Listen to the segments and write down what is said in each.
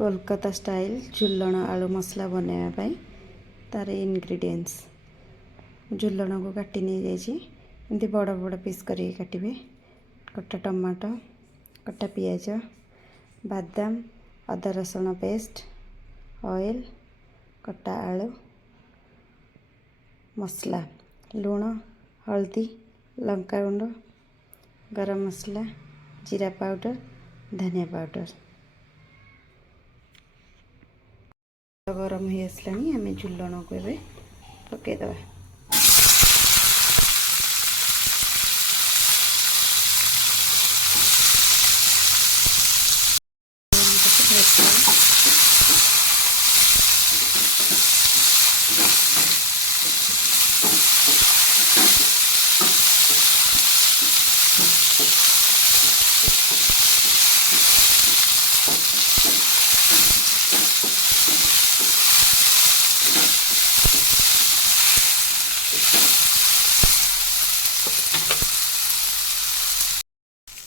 Kolkata style झुलण आलू मसला बनवाई तार इनग्रेडिएंट्स झुलण को काटी नहीं जाइए बड़ बड़ पीस करिए काटिबे। कटा टमाटो, कटा पियाज, बादाम, अदा रसुण पेस्ट, ऑयल, कटा आलू, मसला लूण, हल्दी, लंका गुंड, गरम मसला, जीरा पाउडर, धनिया पाउडर। गरम हो आसला आम झुलण को ए पकईदे।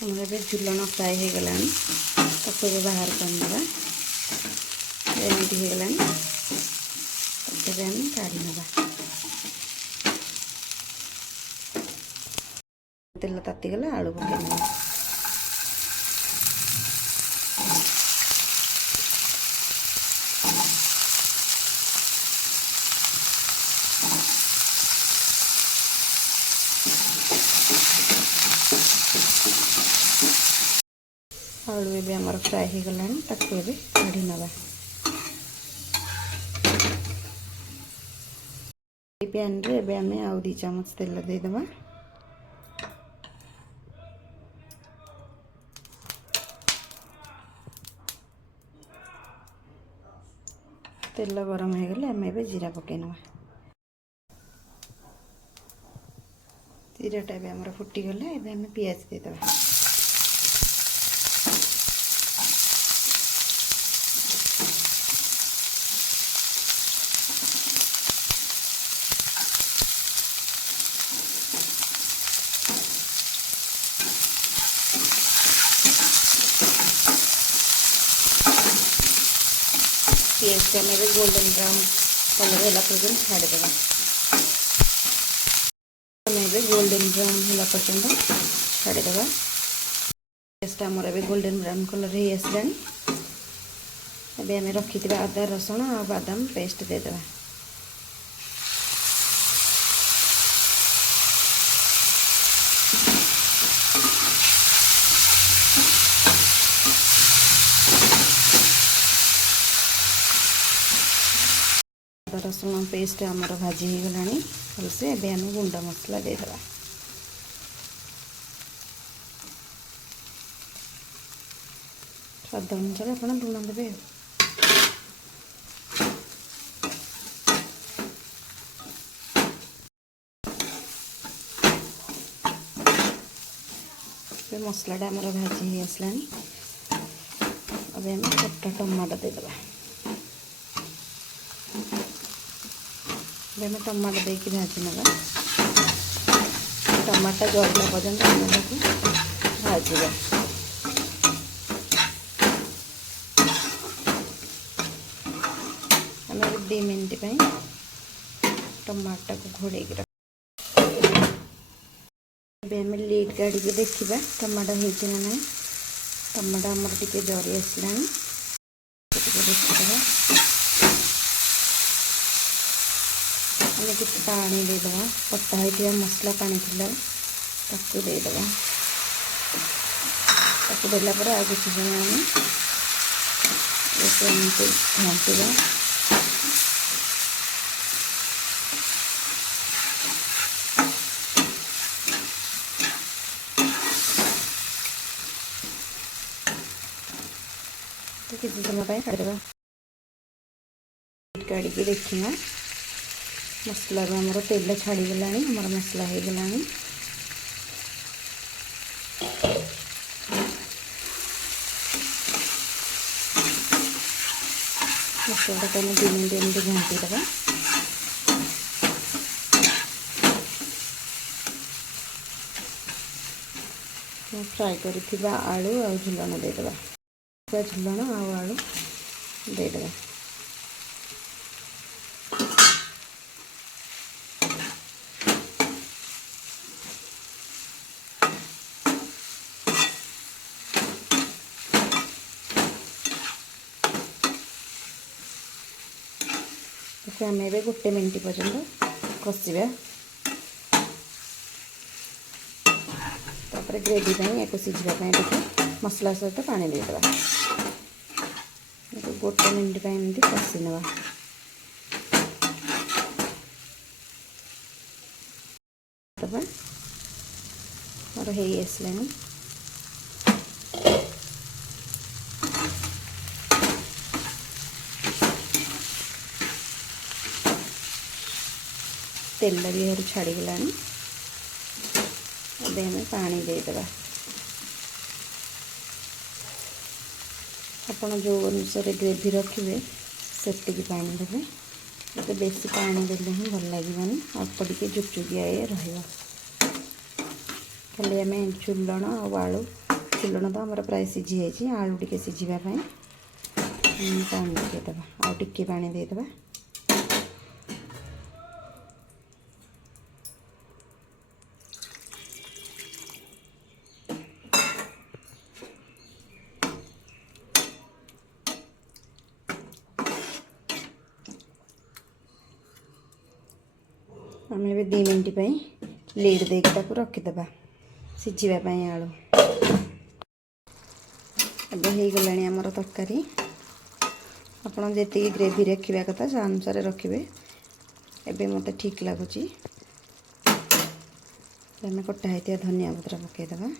हमारे झुलण फ्राए हो गला ताको बाहर करना एमती हो गला आम काढ़ी ना। तेल तातीगला आलू पकईना। आलू ए आमर फ्राए हो गला ताको ए काढ़ी ना। पैन रे एबे आमे आउ 2 चम्मच तेल दे देबा। तेल गरम हो गले आमे एबे जीरा पकई ना। जीराटा भी आमर फुटी गला एबे आमे पियाज दे देबा। पियाज को आमे गोल्डन ब्राउन कलर होला पर्यंत छाड़ी देबा। आमे गोल्डन ब्राउन होला पर्यंत छाड़ी देबा। पेस्ट आमर ए गोल्डन ब्राउन कलर हो आसला। एबे आमे रखिथिबा अदा रसुण और बादाम पेस्ट दे देबा। अदा रसुण पेस्ट आमर भाजी हो गला भलसे। एबे आमे गुंडा मसला दे देबा। स्वाद अनुसार आप लुण देवे। मसलाटा आमर भाजी हो आसला। अब आम कटा टमाटो दे देबा। आम टमाटो देके भाजी ना। टमाटा जड़ला पर्यंत भाजवा। आम 2 मिनट टमाटा को घोड़े रख। आम लीड काढ़ देखा टमाटो हो ना। टमाटो आमर टे जरी आसला। देखा आम कि पानी दे देबा। कटा हो मसला पानी थिला ताकू दे देबा। ताकू देला पर आ किसी समय आम एमती घांटा। किसी समय काढ़ा काढ़ देखा मसला आमर तेल छाड़ी गला। आमर मसला हो गला। मसला को 2 मिनट एमती घांटी देबा। फ्राए कर आलू और झुलण दे देबा। झुलण आलू ଦେଇଦେବା। ତାକୁ ଆମେ ଏବେ 1 ମିନିଟ୍ ପର୍ଯ୍ୟନ୍ତ କଷିବା। ତାପରେ ଗ୍ରେଭି ପାଇଁ ୟାକୁ ସିଝିବା ପାଇଁ ଟିକେ ମସଲା ସହିତ ପାଣି ଦେଇଦେବା। 1 ମିନିଟ୍ ପାଇଁ ଏମିତି କଷି ନେବା। ମୋର ହେଇ ଆସିଲାଣି। ତେଲ ବି ଏହାରୁ ଛାଡ଼ିଗଲାଣି। ଏବେ ଆମେ ପାଣି ଦେଇଦେବା। ଆପଣ ଯେଉଁ ଅନୁସାରେ ଗ୍ରେଭି ରଖିବେ ସେତିକି ପାଣି ଦେବେ। ଏତେ ବେଶୀ ପାଣି ଦେଲେ ହିଁ ଭଲ ଲାଗିବନି, ଅଳ୍ପ ଟିକେ ଜୁକଜୁକିଆ ରହିବ। ଖାଲି ଆମେ ଝୁଲଣ ଆଉ ଆଳୁ, ଝୁଲଣ ତ ଆମର ପ୍ରାୟ ସିଝି ଯାଇଛି, ଆଳୁ ଟିକେ ସିଝିବା ପାଇଁ ପାଣି ଦେଇଦେବା। ଆଉ ଟିକେ ପାଣି ଦେଇଦେବା। ଆମେ ଏବେ 2 ମିନିଟ୍ ପାଇଁ ଲିଡ୍ ଦେଇକି ତାକୁ ରଖିଦେବା ସିଝିବା ପାଇଁ ଆଳୁ। ଏବେ ହେଇଗଲାଣି ଆମର ତରକାରୀ। ଆପଣ ଯେତିକି ଗ୍ରେଭି ରଖିବା କଥା ସେ ଅନୁସାରେ ରଖିବେ। ଏବେ ମୋତେ ଠିକ୍ ଲାଗୁଛି। ଆମେ କଟା ହେଇଥିବା ଧନିଆ ପତ୍ର ପକାଇଦେବା।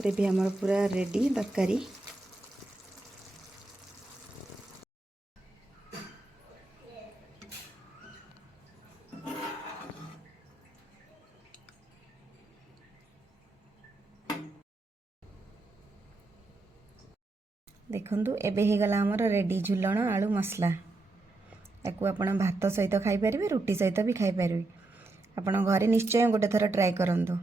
ଗ୍ରେଭି ଆମର ପୁରା ରେଡ଼ି ତରକାରୀ। ଦେଖନ୍ତୁ ଏବେ ହେଇଗଲା ଆମର ରେଡ଼ି ଝୁଲଣ ଆଳୁ ମସଲା। ୟାକୁ ଆପଣ ଭାତ ସହିତ ଖାଇପାରିବେ, ରୁଟି ସହିତ ବି ଖାଇପାରିବେ। ଆପଣ ଘରେ ନିଶ୍ଚୟ ଗୋଟେ ଥର ଟ୍ରାଏ କରନ୍ତୁ।